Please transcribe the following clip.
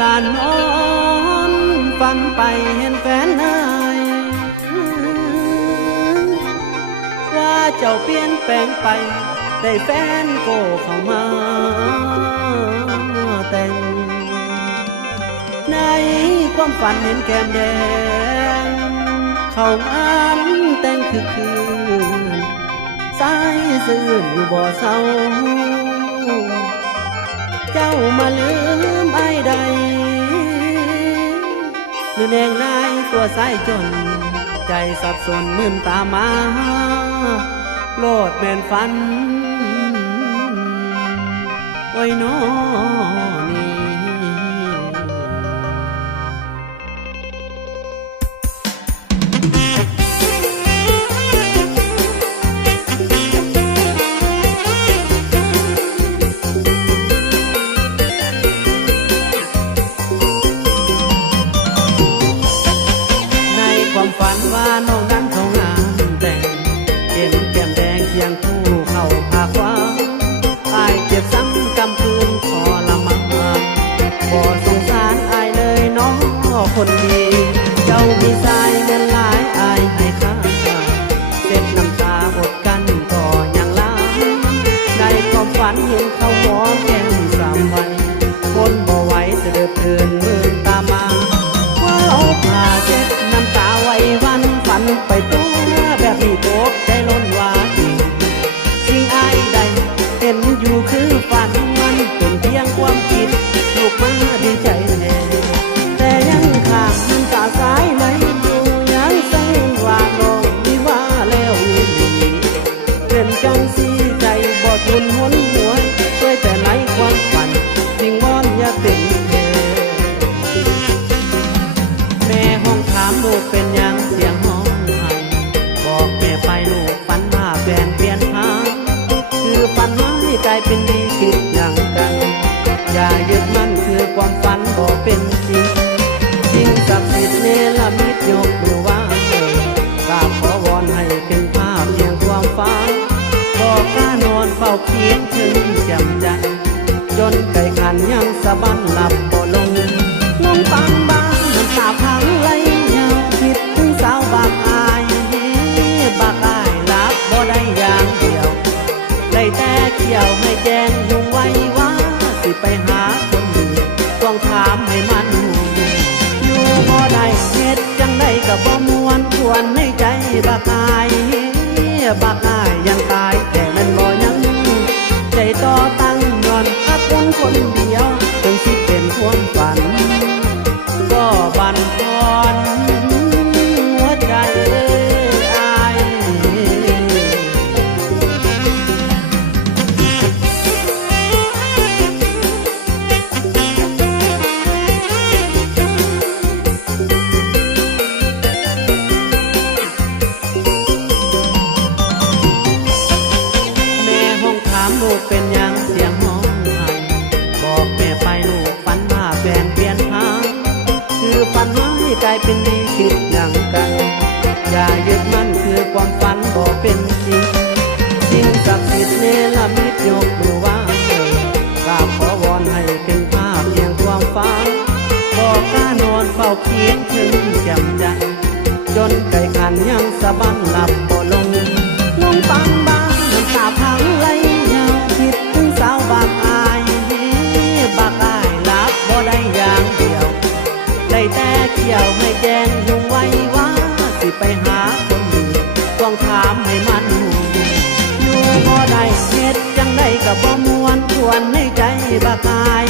ลานนอนฝันไปเห็นแฟนนายว่าเจ้าเปลี่ยนแปลงไปได้แฟนโกเข้ามาแต่งในความฝันเห็นแก้มแดงเข้างานแต่งคืนสายซื่นอยู่บ่เศร้าเจ้ามาลืมไอ้ใดหรือแนงนายตัวสายจนใจสับสนมึนตามมาโลดแม่นฝันโอ้ยน้อนี่ฝันว่าน้องนั้นเขางามแต่งเห็นแก้มแดงเคียงคู่เข้าพาคว้าอายเจ็บซ้ำกำคืนขอละมังบ่สงสารอายเลยน้องคนดีเจ้ามีสายเงินหลายอายให้ค่าเจ็บน้ำตาอดกันต่ออย่างล้าในความฝันเห็นเขาหอมแก้มสามวัยคนบ่ไหวเสด็จเดินมือตามมาว่าเอาผ้าเช็ดน้ำตาไว้วันฝันไปตัวแบบนี้ตกใจล้นว่าสิ่งอายใดเห็นอยู่คือฝันมันเป็นเพียงความคิดลูกมาดีใจแน่แต่ยังข้างน้ำตาสายไหลอยู่ยังใส่ว่าน้องมีว่าแล้วมีเป็นจังสีใจบ่ทุนหนหวนช่วยแต่ในความฝันสิ่งวอนอย่าเป็นแม่ห้องถามลูกเป็นยังเสียงห้องไห้บอกแม่ไปลูกฝันว่าแฟนเปลี่ยนทางคือฝันว่าให้กลายเป็นดีคิดอย่างกันอย่ายึดมั่นคือความฝันบอกเป็นจริงสิ่งศักดิ์สิทธิ์เนรมิตยกมือไหว้กราบขอวอนให้เป็นภาพเพียงความฝันบอกกล้านอนเฝ้าเพียงถึงจำจันจนไก่ขันยังสะบั้นหลับบ่ลงลงปังบ้านน้ำตาพังไหลยาวคิดถึงสาวบางอายบักอายรับบ่ได้อย่างเดียวได้แต่เกี่ยวให้แจ้งยุงไว้ว่าสิไปหาคนอื่นต้องถามให้มันอยู่บ่ได้เฮ็ดจังได้ก็บ่ม่วนควรในใจบักอายยังตายแต่มันบ่ยังใจต่อตั้งย้อนพักคนเดียวถึงสิเป็นความฝันก็บั่นทอนหัวใจอายแม่ห้องถามลูกเป็นยังเสียงห้องไห้บอกแม่ไปลูกฝันว่าแฟนเปลี่ยนทางคือฝันว่าให้กลายเป็นดีคิดอย่างกันอย่ายึดมั่นคือความฝันบอกเป็นจริงสิ่งศักดิ์สิทธิ์เนรมิตยกมือไหว้กราบขอวอนให้เป็นภาพเพียงความฝันบอกกล้านอนเฝ้าเพียงถึงแจ่มจันจนไก่ขันยังสะบั้นหลับบ่ลงปังบ้านน้ำตาพังไหลยาวคิดถึงสาวบางอายบักอายรับบ่ได้อย่างเดียวได้แต่เกี่ยวให้แจ้งยุงไว้ว่าสิไปหาคนอื่นต้องถามให้มันอยู่บ่ได้เฮ็ดจังได้ก็บ่ม่วนควรในใจบักอาย